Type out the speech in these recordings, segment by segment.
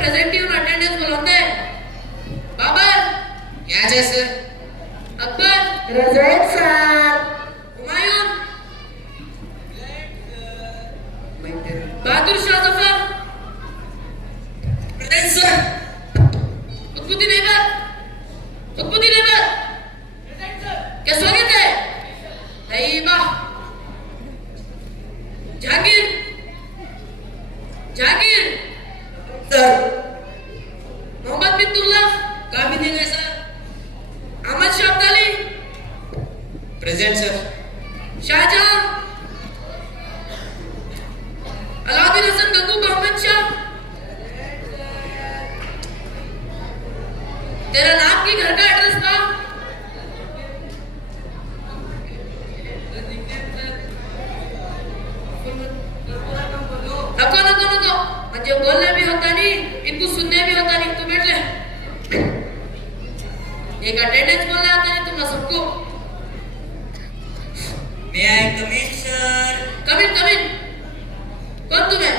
Present येऊन attendance बोलवते. Babur क्या है sir? Akbar present sir. Humayun Bahadur Shah Zafar present sir. Qutubuddin Aibak क्या स्वागत है. तैयबा जहांगीर सर. मोहम्मद बिन तुगलक काम ही नहीं sir. Ahmad Shah Abdali present sir. Shahjahan Alauddin Hasan Gangu Mohammad Shah. तेरा नाम की घर का एड्रेस था. नको मुझे बोलने भी होता नहीं, इनको सुनने भी होता नहीं. तू बैठ ले. एक अटेंडेंस बोलने आता नहीं तुम सबको. मे आई कम इन सर. कम इन. कौन तुम्हें?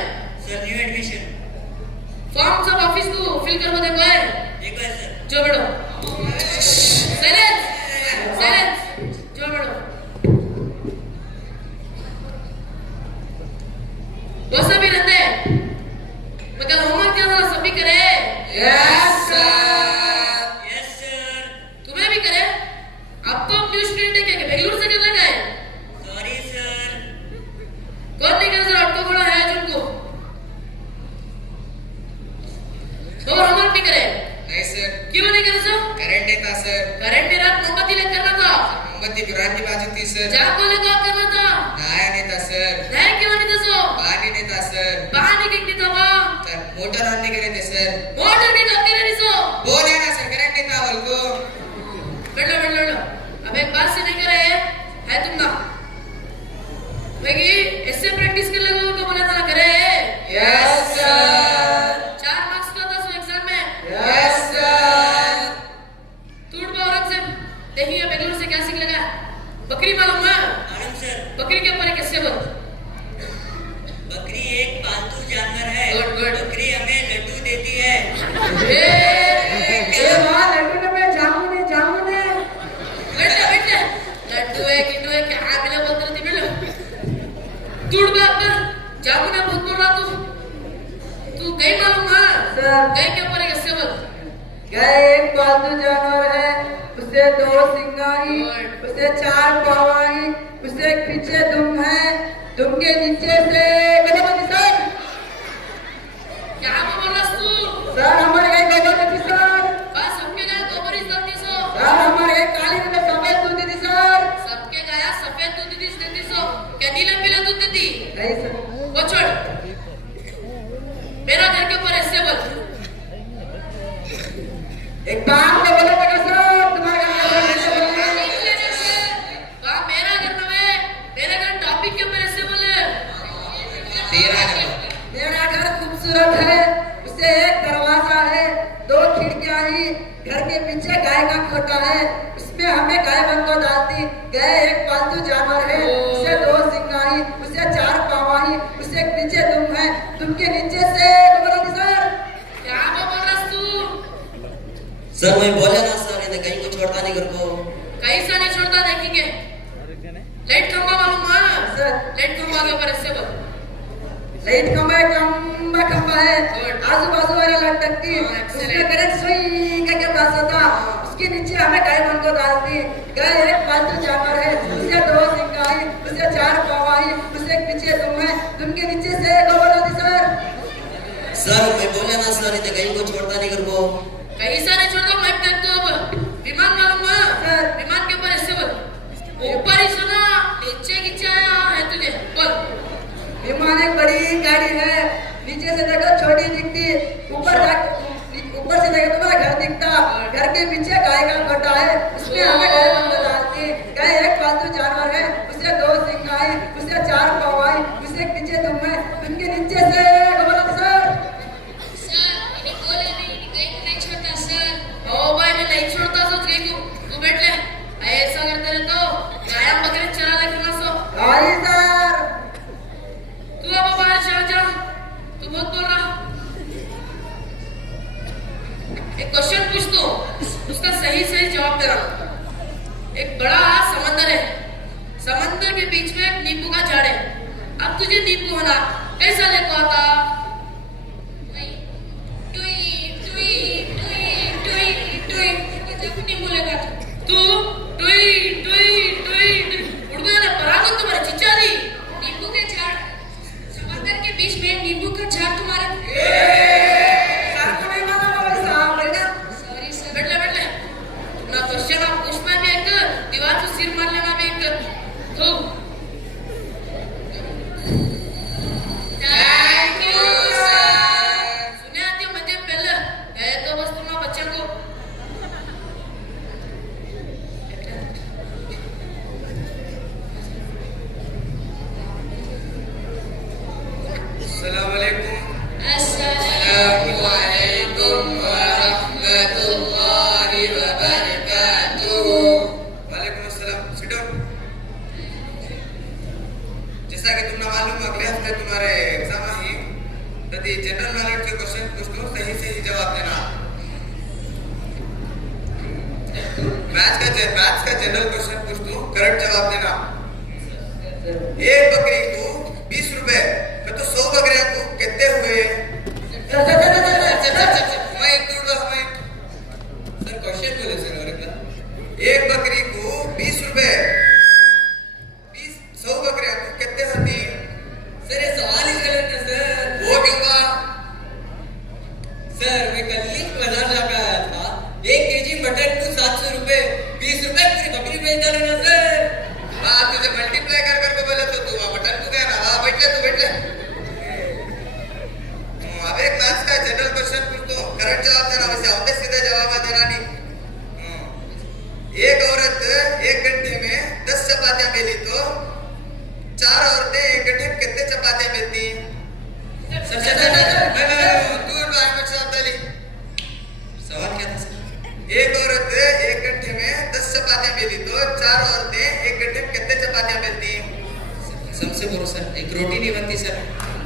Sir new admission. फॉर्म सब ऑफिस को फिल कर दे. कोई एक बार सर. जो बैठो. साइलेंस. जो बैठो. वो सभी रहते हैं मगर होमवर्क क्या था सभी करे. Yes sir. Yes sir. तुम्हें भी करे. अब तो न्यू स्टूडेंट है क्या बेंगलुरु से करने का है. Sorry sir. कौन नहीं करे सर. ऑटो घोड़ा है जिनको और होमवर्क नहीं करे. नहीं सर. क्यों नहीं करे सर. करंट नहीं था सर. करंट रात मोमबत्ती लेकर करना था. मोमबत्ती कुरान की बाजू थी सर. चाकू लेकर करना था. नहाया नहीं था सर. नहीं क्यों नहीं था सो. पानी नहीं था सर. पानी कितनी था वहाँ. सर मोटर ऑन नहीं करे थे सर. मोटर की गलती नहीं सो. बोले ना सर करंट नहीं था बोल को. बैठ लो. अब एक बात से नहीं करे है तुम ना. भाई ऐसे प्रैक्टिस कर लोगों को बोला था करे. Yes sir. 4 मार्क्स का था सो एग्जाम में. Yes sir. टूट बा औरंगजेब देखिए बेंगलुरु से क्या सीख लगा. बकरी मालूम है. मालूम सर. बकरी के ऊपर कैसे बोल. बकरी एक पालतू जानवर है. गुड. बकरी हमें लड्डू देती है. ए मां लड्डू ने मैं जामुन है. बैठ ले. लड्डू है किड्डू है क्या मिला बोलते रहती मिलो. टूट बा पर जामुन है बहुत बोल रहा तू कहीं मालूम है. सर कहीं के ऊपर कैसे बोल. गाय एक पालतू जानवर है. उसे 2 सिंग आई, उसे 4 पाँव आई, उसे पीछे दुम है. दुम के नीचे से गणपति सर. क्या बोल रहा तू. सर हमारे गाय गणपति सर. बस सबके गाय गोबरी चलती सो. सर हमारे गाय काली में सफेद दूध देती सर. सबके गाय सफेद दूध देती सो. क्या नीलम पीला दूध देती. नहीं सर. वो छोड़. मेरा घर के ऊपर ऐसे बोल. एक बात तो बोलो बेटा सर. तुम्हारे घर में ऐसे बोलना है. मेरा घर में मेरे घर टॉपिक के ऊपर ऐसे बोले. तेरा घर. मेरा घर खूबसूरत है. उसे एक दरवाजा है, 2 खिड़कियां ही. घर के पीछे गाय का खोटा है. उसमें हमें गाय बन को डालती. गाय एक पालतू जानवर है. उसे 2 सिंग आई, उसे 4 पाँव आई, उसे पीछे दुम है. दुम के नीचे से गणपति सर. क्या बोल रहा तू. सर मैं बोला ना सर इधर कहीं को छोड़ता नहीं घर को. कहीं से नहीं छोड़ता. देखेंगे लाइट खंबा मालूम है. सर लाइट खंबा के ऊपर ऐसे बोल. लाइट खंबा है. आजू बाजू वाला लाइट टकती. उसमें करंट सुई के पास होता. उसके नीचे हमें गाय बन को डालती. गाय एक पालतू जानवर है. उसे 2 सिंग आई, उसे 4 पाँव आई, उसे पीछे दुम है. दुम के नीचे से गणपति सर. सर मैं बोला ना सर इधर कहीं को छोड़ता नहीं घर को. कहीं से नहीं छोड़ता. मैं देख तो अब विमान मालूम है. सर विमान के ऊपर ऐसे बोल. ऊपर ही सुना नीचे नीचे आया है तुझे बोल. विमान एक बड़ी गाड़ी है. नीचे से देखो छोटी दिखती. ऊपर से देखो तुम्हारा घर दिखता. घर के पीछे गाय का खोटा है. उसमें हमें गाय बन को डालती. गाय एक पालतू जानवर है. उसे 2 सिंग आई, उसे 4 पाँव आई, उसे पीछे दुम है. उनके नीचे से गणपति सर. ओ भाई मैं नहीं छोड़ता सोच गई तू बैठ ले. ऐसा करते रहे तो गाय बकरे चरा ले करना सो. आई सर. तू अब बाहर चल जा. तू बहुत बोल रहा. जवाब दे रहा। एक बड़ा समंदर है, समंदर के बीच में एक नींबू का झाड़ है। अब तुझे नींबू होना कैसा लेको आता? नींबू लेगा तू टुई टुई टुई उड़ गया ना परागन तुम्हारे चिच्चा दी। नींबू के झाड़, समंदर के बीच में नींबू का झाड़ तुम्हारे। आपको नहीं मालूम होगा साहब बेटा। Sorry sir. बैठ ले ना क्वेश्चन आप उसमें भी एक दीवार को सिर मार लेना भी एक तो थैंक यू सर। सुने आती हो मुझे पहले है तो बस तुम बच्चे को अस्सलाम वालेकुम। अस्सलाम वालेकुम वरहमतुल्लाहि वबरकातुहू। वालेकुम अस्सलाम। Sit down. जैसा कि तुमने मालूम अगले हफ्ते तुम्हारे एग्जाम है, यदि जनरल नॉलेज के क्वेश्चन पूछूं सही सही जवाब देना। मैथ्स का जनरल क्वेश्चन पूछूं करेक्ट जवाब देना। एक बकरी को 20 रुपए तो 100 बकरियां को कितने हुए? सर क्वेश्चन बोले सर और एक बकरी को 20 रुपए 100 बकरियां को कितने होती? सर ये सवाल ही गलत है सर। वो क्यों कहा? सर मैं कल ही बाजार जाकर आया था, 1 केजी मटन को 700 रुपए, 20 रुपए पूरी बकरी बेच डाले ना सर। हाँ तुझे मल्टीप्लाई कर करके बोले तो तू मटन को क्या ना वाह बैठ ले तू बैठ ले। अब एक मैथ्स का जनरल क्वेश्चन पूछता हूँ करेक्ट जवाब देना, वैसे औते सीधे जवाब देना नहीं। एक औरत 1 घंटे में 10 चपातियां बेली तो 4 औरतें 1 घंटे में कितने चपातियां बेलती? सवाल क्या था सर? एक औरत 1 घंटे में 10 चपातियां बेली तो 4 औरतें 1 घंटे में कितने चपातियां बेलती? सबसे बोलो सर, एक रोटी नहीं बनती सर।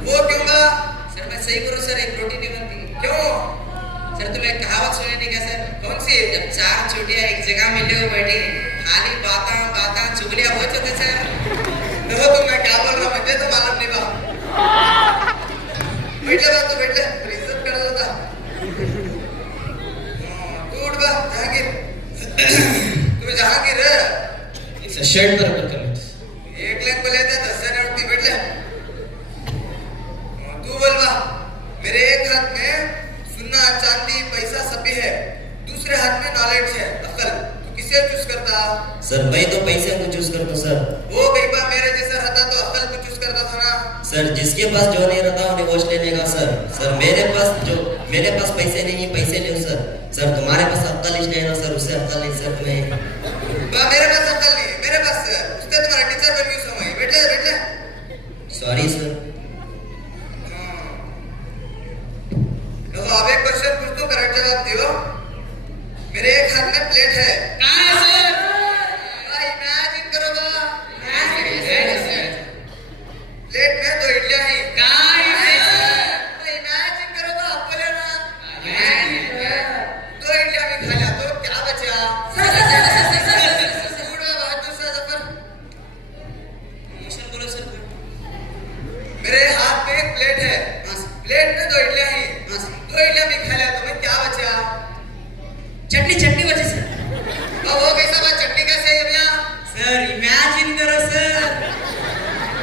वो क्यों का? सर मैं सही करूँ सर, एक रोटी नहीं बनती। क्यों? सर तुम्हें एक कहावत सुनी नहीं क्या सर? कौन सी? जब 4 चोटियां एक जगह मिले हो बैठी, खाली बाता चुगलियां हो चुके सर। देखो तो मैं क्या बोल रहा हूँ मुझे तो मालूम नहीं बा। बैठ ले बात तो बैठ ले, इज्जत कर दो था। तू उठ बा जहांगीर। तू जहांगीर है? सर शर्ट पर ऊपर कर लो। 1 लाख बोले थे 10 से उठती बैठ ले। तू बोल बा। मेरे एक हाथ में सोना चांदी पैसा सब भी है, दूसरे हाथ में नॉलेज है अकल, तू किसे चूज करता? सर मैं तो पैसे को चूज करता सर। वो कई बार मेरे जैसा रहता तो अकल को चूज करता था ना। सर जिसके पास जो नहीं रहता उन्हें वोट लेने का सर। सर मेरे पास पैसे नहीं, पैसे ले सर। सर तुम्हारे पास अक्ल इसलिए ना सर, उससे अक्ल नहीं सर तुम्हें। मेरे पास अकल नहीं, मेरे पास उससे तुम्हारा टीचर बन गई समय। बैठ ले बैठ ले। Sorry sir. देखो अब एक क्वेश्चन पूछ दो करेक्ट जवाब दियो। मेरे एक हाथ में प्लेट है। कहाँ है सर? इमेजिन करो बा। प्लेट में 2 इडलियां हैं। कहाँ है सर? इमेजिन करो बा, आपको लेना 2 इडलियां भी खा लिया तो क्या बचा? दूसरा सफर। बोलो सर। मेरे हाथ में एक प्लेट है, प्लेट में 2 इडलियां हैं, 2 इडलियां भी खा लिया तो मैं क्या बचा? चटनी बची सर। अब वो कैसा बात? चटनी कैसे है भैया? सर इमेजिन करो सर,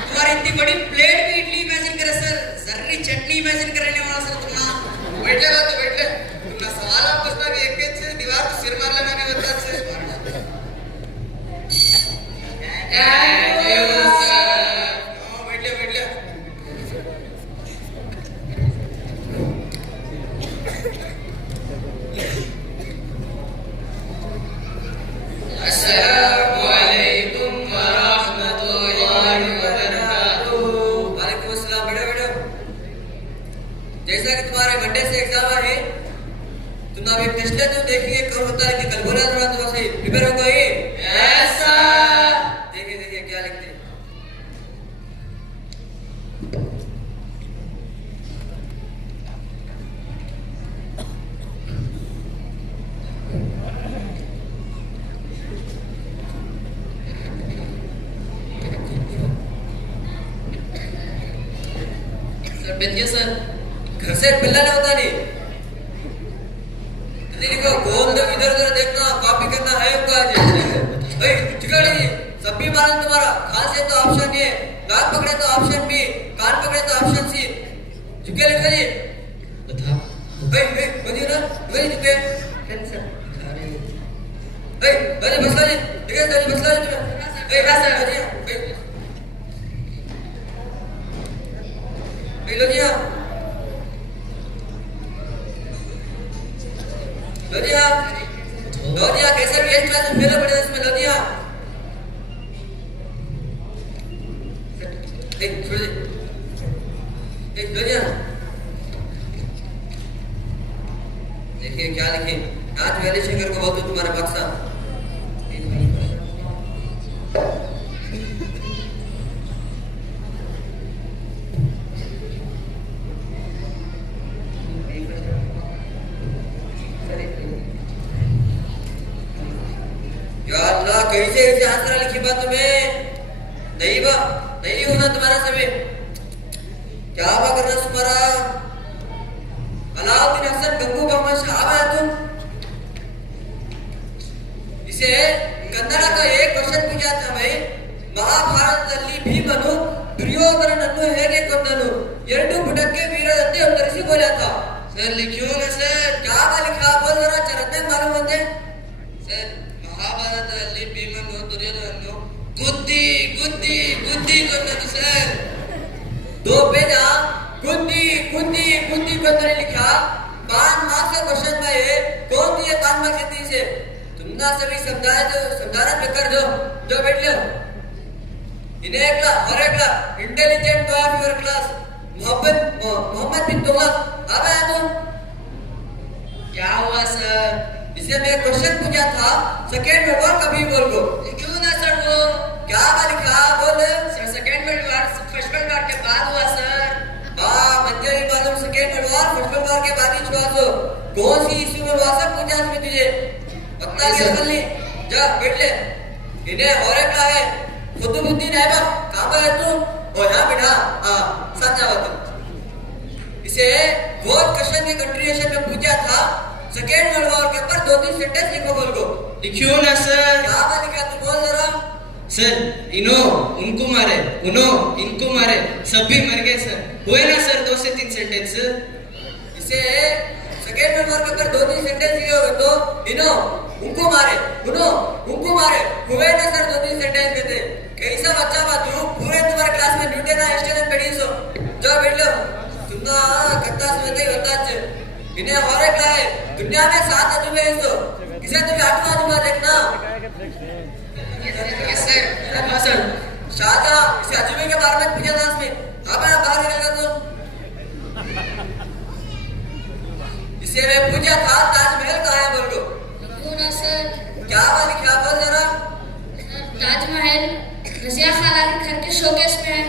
तुम्हारी इतनी बड़ी प्लेट में इडली इमेजिन करो सर, जर्री चटनी इमेजिन करने वाला सर तुम्हारा। बैठ ले बात तो बैठ ले। तुमने सवाल आप पूछना भी एक से दीवार को सिर मार लेना भी बता से। Thank you sir. बैठ ले बैठ ले। अस्सलामु अलैकुम वरहमतुल्लाहि वबरकातुहू। वालेकुम अस्सलाम। बैठो। जैसा कि तुम्हारे मंडे से एग्जाम है, तुम अब एक टेस्ट ले तो देखेंगे कौन होता है कि कल बोला थोड़ा थोड़ा सही प्रिपेयर हो गए। Yes sir. देखिए क्या लिखते हैं। सर बेटिया सर घर से पिल्ला नहीं होता नहीं लिखो गोल तो इधर उधर देखना कॉपी करना है उनका आज भाई चिकड़ी सब भी मालूम तुम्हारा खांसे तो ऑप्शन ए नाक पकड़े तो ऑप्शन बी कान पकड़े तो ऑप्शन सी चुके लिखो जी बता भाई मुझे ना वही चुके कैंसर भाई बस मसला जी ठीक है सर मसला जी भाई हाँ, सर। भाई लो जी लोदिया कैसे भी एक क्लास में फेल पड़े इसमें लोदिया एक छोड़ दे एक लोदिया देखिए क्या लिखे आज वैल्यू शंकर को बहुत तुम्हारे बक्सा कैसे ऐसे आंसर लिखी बात तुम्हें नहीं होना तुम्हारा समय क्या हुआ करना तुम्हारा अलाउद्दीन हसन गंगू मोहम्मद साहब है तुम इसे कन्नड़ का एक क्वेश्चन पूछा था भाई ಮಹಾಭಾರತದಲ್ಲಿ ಭೀಮನು ದುರ್ಯೋಧನನನ್ನು ಹೇಗೆ ಕೊಂದನು ಎರಡು ಬುಡಕ್ಕೆ ವೀರದಂತೆ ಉತ್ತರಿಸಿ बोला था सर लिखियो ना सर क्या लिखा बोल जरा चरत में मालूम होते सर ಮಹಾಭಾರತದಲ್ಲಿ ಭೀಮನು ದುರ್ಯೋಧನನ್ನು ಗುದ್ದಿ ಗುದ್ದಿ ಗುದ್ದಿ ಕೊಂದನು सर दो पेजा गुद्दी गुद्दी गुद्दी को अंदर लिखा 5 मार्क्स का क्वेश्चन में है कौन दिए 5 मार्क्स देती से तुमना सभी समझाना बेकार जो बैठ लो इन्हें एकला और एकला intelligent of your class Mohammad bin Tughlaq अब आया तुम क्या हुआ सर इसे मैं क्वेश्चन पूछा था सेकंड में वर्ड कभी बोल को क्यों ना सर वो क्या लिखा बोल sir second world war first world war के बाद हुआ सर हाँ मुझे भी मालूम second world war first world war के बाद ही छुआ सो कौन सी इश्यू में हुआ सब पूछा इसमें तुझे पता क्या कर ली जा बैठ ले इन्हें और एक है खुदुद्दीन ऐबक कहां है तू और यहां बैठा हां सच बात इसे बहुत क्वेश्चन के कंट्रीब्यूशन में पूछा था सेकंड वर्ल्ड वॉर के ऊपर 2-3 सेंटेंस लिखो बोल को लिखियो ना सर क्या लिखा तू बोल जरा सर इनो उनको मारे उनो इनको मारे सभी मर गए सर हुए ना सर 2 से 3 सेंटेंस इसे सेकंड वर्ल्ड वॉर के ऊपर 2-3 सेंटेंस लिखे हो तो इनो उनको मारे उनो उनको मारे हुए ना सर 2-3 सेंटेंस कहते कैसा बच्चा बात तू पूरे तुम्हारे क्लास में ड्यूटी ना स्टूडेंट पढ़ी सो जो बैठ लो तुमना कत्ता समझते होता है इन्हें और एक है दुनिया में 7 अजूबे हैं तो किसे तुम्हें 8वां अजूबा देखना यस सर हां सर शाहजहां इसे अजूबे के बारे में पूछा था इसमें अब मैं बाहर निकल गया तो इसे मैं पूछा था ताजमहल कहाँ है बोल दो क्यों ना सर क्या लिखा बोल जरा ताजमहल रजिया खाला के घर के शोकेस में है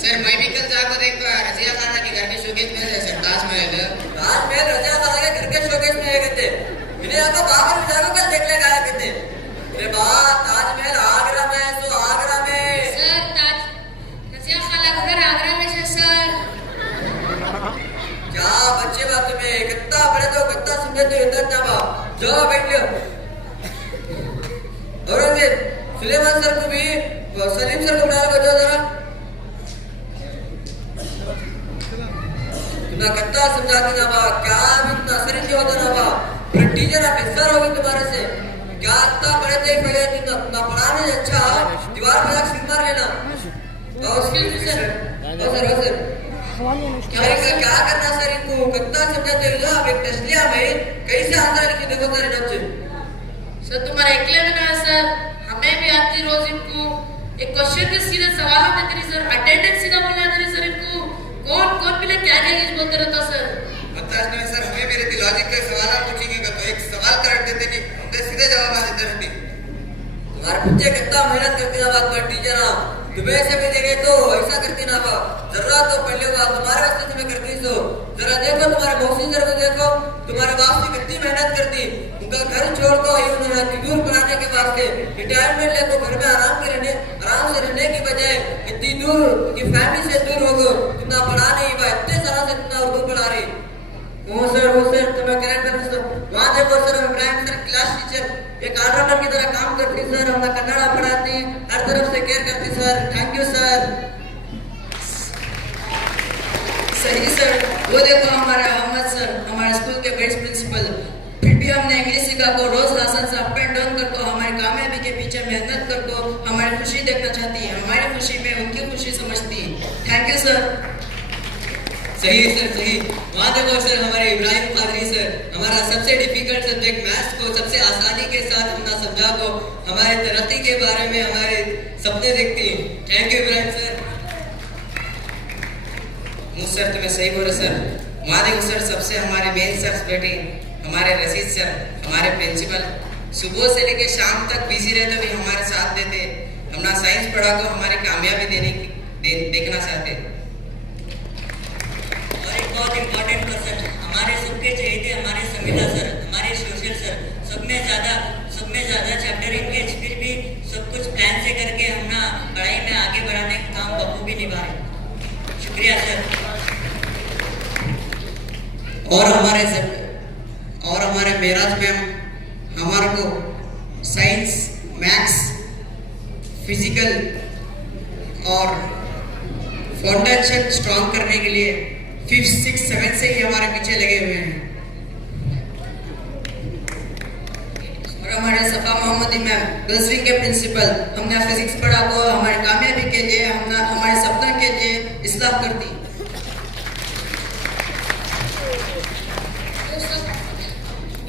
सर मैं भी कल जाकर एक रजिया खाना के घर के शोकेस में है सर ताजमहल रजिया खाला के घर के शोकेस में है कहते इन्हें आपको बाबर में जाकर कल देख ले गया कहते अरे बात ताजमहल आगरा में है तो आगरा में सर ताज रजिया खाला का घर आगरा में है सर क्या बच्चे बात में कितना बड़े तो कितना सुंदर तो इधर ना बा जो बैठ लियो औरंगजेब सुलेमान सर को भी सलीम सर को बुला लो जो जरा तुमने कितना समझाते ना बा क्या इतना असर नहीं होता ना बा फिर टीचर आप बेहतर होगी तुम्हारे से क्या इतना बड़े थे पहले तुमने पढ़ाने अच्छा दीवार पे जाकर सिर मार लेना और सर क्या करना सर इनको कितना समझाते हो आप एक टेस्ट लिया भाई कैसे आंसर लिखे देखो सारे नोट सर तुम्हारा अकेले में ना सर हमें भी आती रोज इनको एक क्वेश्चन के सीधे सवालों में तेरी सर अटेंडेंस सीधा बोलना तेरी सर इनको कौन कौन पहले क्या क्या चीज बोलते रहता सर पता नहीं सर हमें मेरे लॉजिक के सवाल पूछेंगे तो एक सवाल करेक्ट देते नहीं उनके सीधे जवाब आ देते रहते तुम्हारे बच्चे कितना मेहनत करते ना बात पर टीचर ना तुम्हें से भी देखे तो ऐसा करती ना बा जरा तो पहले बात तुम्हारे वास्ते तुम्हें करती सो जरा देखो तुम्हारे मौसी सर को देखो तुम्हारे बाप से कितनी मेहनत करती उनका घर छोड़ को उन्होंने दूर पढ़ाने के वास्ते रिटायरमेंट ले तो घर में आराम से रहने की बजाय इतनी दूर फैमिली से दूर हो गए, तुम ना पढ़ा नहीं बा, इतने सारा से तुम ना उर्दू पढ़ा रही। वो सर तुम्हें करंट अफेयर्स सर वहाँ देखो sir Ibrahim sir class teacher एक ऑलराउंडर की तरह काम करती सर, हमें कन्नड़ा पढ़ाती, हर तरफ से केयर करती सर। Thank you sir. सही सर। वो देखो हमारे अहमद सर, हमारे स्कूल के वाइस प्रिंसिपल, फिर भी हमने इंग्लिश सीखा को रोज हासन से अप एंड डाउन कर को हमारी कामयाबी के पीछे मेहनत कर को हमारी खुशी देखना चाहती है, हमारी खुशी में उनकी खुशी समझती है। Thank you sir. सही सर सही। वहाँ देखो सर हमारे इब्राहिम कादरी सर, हमारा सबसे डिफिकल्ट सब्जेक्ट मैथ्स को सबसे आसानी के साथ हमने समझा को हमारे तरक्की के बारे में हमारे सपने देखती हैं। Thank you Ibrahim sir. Sir तुम्हें सही बोले सर। वहाँ देखो सर सबसे हमारे मेन सर बेटे हमारे रशीद सर, हमारे प्रिंसिपल सुबह से लेकर शाम तक बिजी रहते भी हमारे साथ देते, हमने साइंस पढ़ा को हमारी कामयाबी देखना चाहते। और एक बहुत इम्पोर्टेंट पर्सन हमारे सबके चहेते हमारे समीला सर, हमारे सोशल सर, सब में ज़्यादा चैप्टर इंगेज, फिर भी सब कुछ प्लान से करके हमने पढ़ाई में आगे बढ़ाने का काम बखूबी निभा रहे। शुक्रिया सर। और हमारे मेराज मैम हमारे को साइंस, मैथ्स, फिजिकल और फाउंडेशन स्ट्रॉन्ग करने के लिए 5th, 6th, 7th से ही हमारे पीछे लगे हुए हैं। और हमारे सफा मोहम्मदी मैम गर्ल्स विंग के प्रिंसिपल, हमने फिजिक्स पढ़ा को हमारी कामयाबी के लिए, हमने हमारे सपनों के लिए इस्लाह कर दी।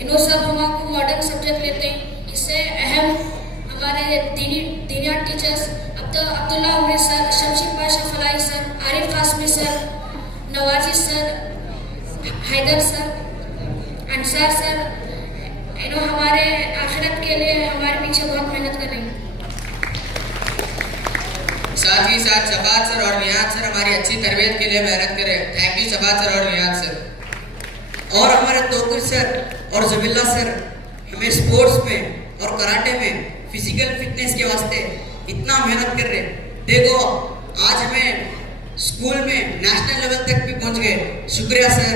इन्हों सब हमको मॉडर्न सब्जेक्ट लेते हैं। इससे अहम हमारे दीनियात teachers Abdullah Umar sir, Shamsheer Pasha Falahi sir, Arif Qasmi sir, Nawazi sir, Haider sir, Ansar sir, इन्हों हमारे आखिरत के लिए हमारे पीछे बहुत मेहनत कर रही हैं। साथ ही साथ शबाज सर और नियाज सर हमारी अच्छी तरबियत के लिए मेहनत करें। थैंक यू शबाज सर और नियाज सर। और हमारे तोकुर सर और जबिल्ला सर हमें स्पोर्ट्स में और कराटे में फिजिकल फिटनेस के वास्ते इतना मेहनत कर रहे। देखो आज हमें स्कूल में नेशनल लेवल तक भी पहुंच गए। शुक्रिया सर।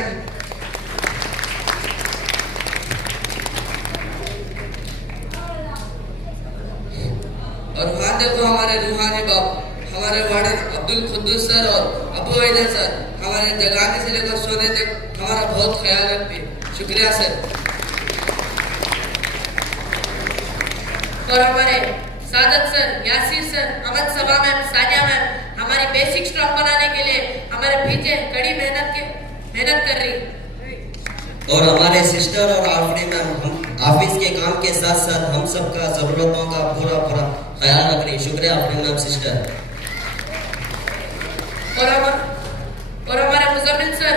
और वहाँ देखो हमारे रूहानी बाप, हमारे वार्डन अब्दुल खुद्दूस सर और अबू हैदर सर हमारे जगाने से लेकर सोने तक हमारा बहुत ख्याल रखते हैं। शुक्रिया सर। और हमारे सादत सर, यासीर सर, अमन सबा मैम, सानिया मैम हमारी बेसिक स्ट्रॉन्ग बनाने के लिए हमारे पीछे कड़ी मेहनत कर रही। और हमारे सिस्टर और आफरी मैम हम ऑफिस के काम के साथ साथ हम सबका जरूरतों का पूरा ख्याल रख रही। शुक्रिया आफरी मैम सिस्टर। और हमारे मुजम्मिल सर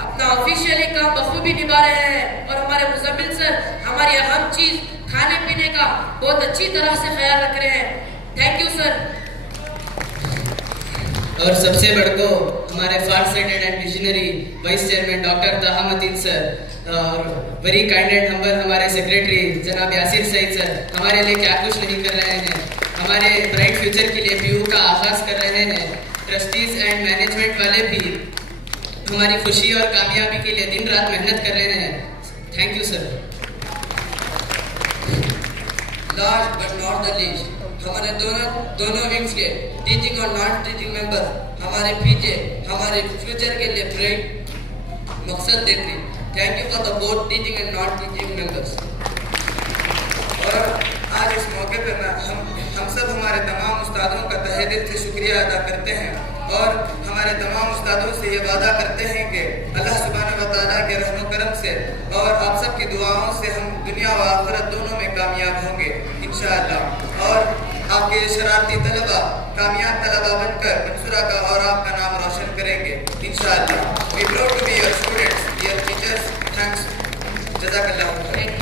अपना ऑफिशियली काम बखूबी निभा रहे हैं। और हमारे मुजम्मिल सर हमारी अहम चीज खाने पीने का बहुत अच्छी तरह से ख्याल रख रहे हैं। Thank you sir. और सबसे बड़ को हमारे far sighted and visionary vice chairman doctor Tahamateen sir और वेरी काइंड एंड हम्बल हमारे सेक्रेटरी जनाब यासिर सईद सर हमारे लिए क्या कुछ नहीं कर रहे हैं। हमारे ब्राइट फ्यूचर के लिए पीयू का आगाज कर रहे हैं। ट्रस्टीज एंड मैनेजमेंट वाले भी हमारी खुशी और कामयाबी के लिए दिन रात मेहनत कर रहे हैं। Thank you sir. Last but not the least हमारे दोनों विंग्स के टीचिंग और नॉन टीचिंग मेंबर्स हमारे पीछे हमारे फ्यूचर के लिए ब्राइट मकसद देते हैं। Thank you for the both teaching and non teaching members. और आज इस मौके पर हम सब हमारे तमाम उस्तादों का तहे दिल से शुक्रिया अदा करते हैं और हमारे तमाम उस्तादों से ये वादा करते हैं कि अल्लाह सुब्हानहू व तआला के रहम करम से और आप सब की दुआओं से हम दुनिया व आखिरत दोनों में कामयाब होंगे इंशाअल्लाह। और आपके शरारती तलबा कामयाब तलबा बनकर मंसूरा का और आपका नाम रोशन करेंगे इंशाअल्लाह। We proud to be your students, your teachers. Thanks. जज़ाकल्लाह।